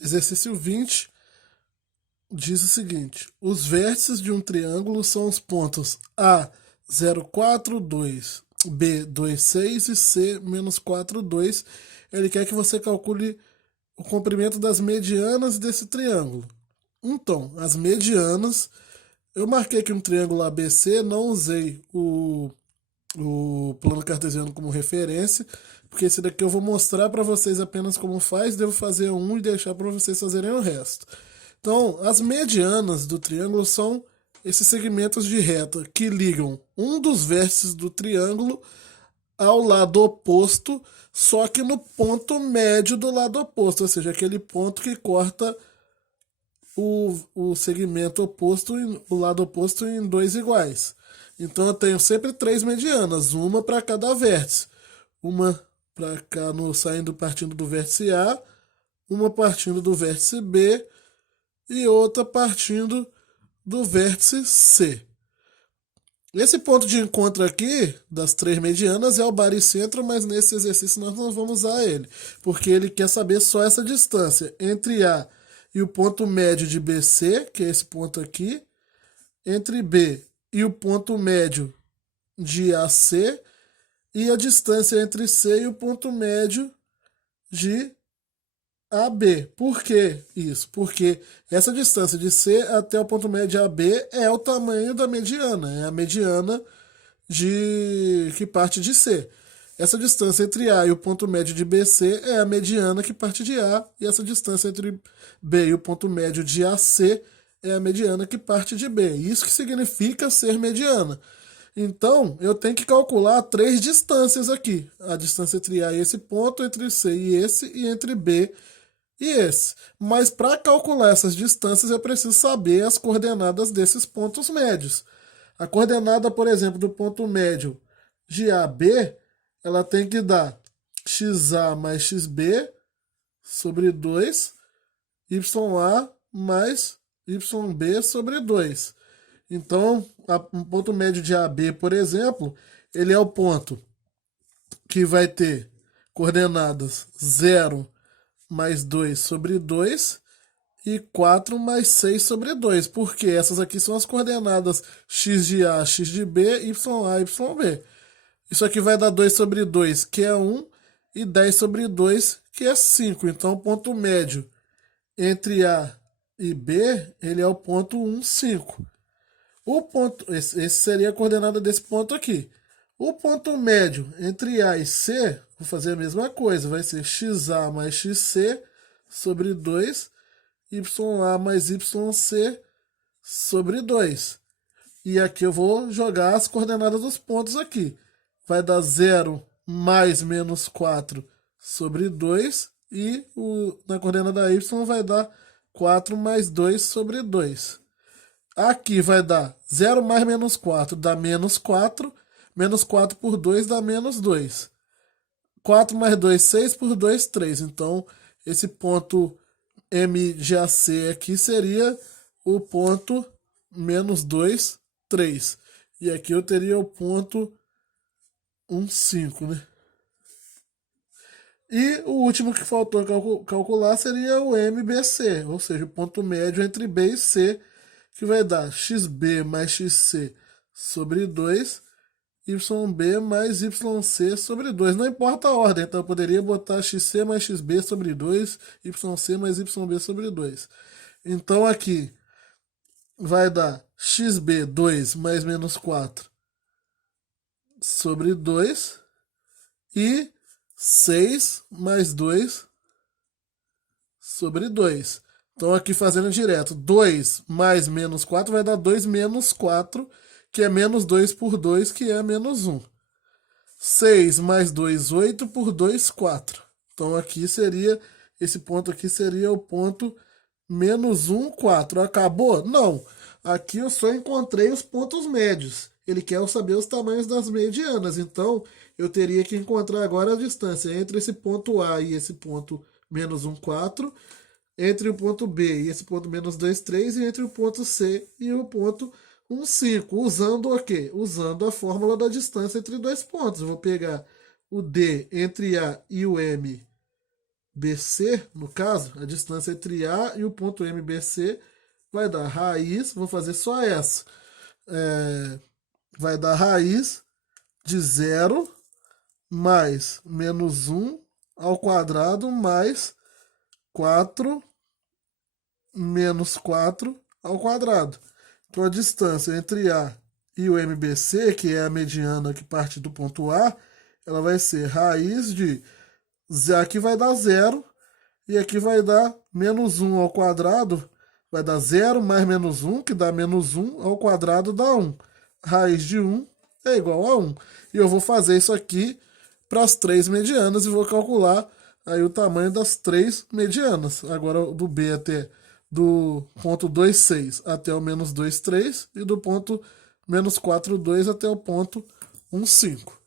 Exercício 20 diz o seguinte: os vértices de um triângulo são os pontos A 0,4, 2, B 2,6 e C -4,2. Ele quer que você calcule o comprimento das medianas desse triângulo. Então, as medianas, eu marquei aqui um triângulo ABC, não usei o plano cartesiano como referência, porque esse daqui eu vou mostrar para vocês apenas como faz, devo fazer um e deixar para vocês fazerem o resto. Então, as medianas do triângulo são esses segmentos de reta que ligam um dos vértices do triângulo ao lado oposto, só que no ponto médio do lado oposto, ou seja, aquele ponto que corta o segmento oposto, o lado oposto em dois iguais. Então eu tenho sempre três medianas, uma para cada vértice. Uma para cá no saindo partindo do vértice A, uma partindo do vértice B e outra partindo do vértice C. Esse ponto de encontro aqui das três medianas é o baricentro, mas nesse exercício nós não vamos usar ele, porque ele quer saber só essa distância entre A e o ponto médio de BC, que é esse ponto aqui, entre B e o ponto médio de AC, e a distância entre C e o ponto médio de AB. Por que isso? Porque essa distância de C até o ponto médio de AB é o tamanho da mediana, é a mediana que parte de C. Essa distância entre A e o ponto médio de BC é a mediana que parte de A, e essa distância entre B e o ponto médio de AC é a mediana que parte de B. Isso que significa ser mediana. Então, eu tenho que calcular três distâncias aqui. A distância entre A e esse ponto, entre C e esse, e entre B e esse. Mas para calcular essas distâncias, eu preciso saber as coordenadas desses pontos médios. A coordenada, por exemplo, do ponto médio de AB, ela tem que dar xa mais xb sobre 2, ya mais yb sobre 2. Então, um ponto médio de AB, por exemplo, ele é o ponto que vai ter coordenadas 0 mais 2 sobre 2 e 4 mais 6 sobre 2, porque essas aqui são as coordenadas x de A, x de B, ya, yb. Isso aqui vai dar 2 sobre 2, que é 1, e 10 sobre 2, que é 5. Então, o ponto médio entre A e B, ele é o ponto 1, 5. Esse seria a coordenada desse ponto aqui. O ponto médio entre A e C, vou fazer a mesma coisa, vai ser xa mais xc sobre 2, ya mais yc sobre 2. E aqui eu vou jogar as coordenadas dos pontos aqui. Vai dar 0 mais menos 4 sobre 2, e na coordenada y vai dar 4 mais 2 sobre 2. Aqui vai dar 0 mais menos 4 dá menos 4. Menos 4 por 2 dá menos 2. 4 mais 2, 6 por 2, 3. Então, esse ponto MGAC aqui seria o ponto menos 2, 3. E aqui eu teria o ponto 1, 5, né? E o último que faltou calcular seria o MBC, ou seja, o ponto médio entre B e C, que vai dar xb mais xc sobre 2, yb mais yc sobre 2. Não importa a ordem, então eu poderia botar xc mais xb sobre 2, yc mais yb sobre 2. Então aqui vai dar xb 2 mais menos 4 sobre 2 e 6 mais 2 sobre 2. Então aqui fazendo direto, 2 mais menos 4 vai dar 2 menos 4, que é menos 2 por 2, que é menos 1. 6 mais 2, 8 por 2, 4. Então aqui seria, esse ponto aqui seria o ponto menos 1, 4. Acabou? Não. Aqui eu só encontrei os pontos médios. Ele quer saber os tamanhos das medianas. Então eu teria que encontrar agora a distância entre esse ponto A e esse ponto menos 1, 4, entre o ponto B e esse ponto menos 2, 3, e entre o ponto C e o ponto 1, 5. Usando o quê? Usando a fórmula da distância entre dois pontos. Eu vou pegar o D entre A e o M BC, no caso, a distância entre A e o ponto MBC vai dar raiz, vou fazer só essa, vai dar raiz de 0 mais menos 1 ao quadrado mais 4 menos 4 ao quadrado. Então a distância entre A e o MBC, que é a mediana que parte do ponto A, ela vai ser raiz de... Aqui vai dar 0 e aqui vai dar menos 1 ao quadrado. Vai dar 0 mais menos 1, que dá menos 1 ao quadrado dá 1. Raiz de 1 é igual a 1. E eu vou fazer isso aqui para as 3 medianas e vou calcular aí o tamanho das 3 medianas. Agora do B até do ponto 2,6 até o menos 2,3 e do ponto menos 4,2 até o ponto 1,5.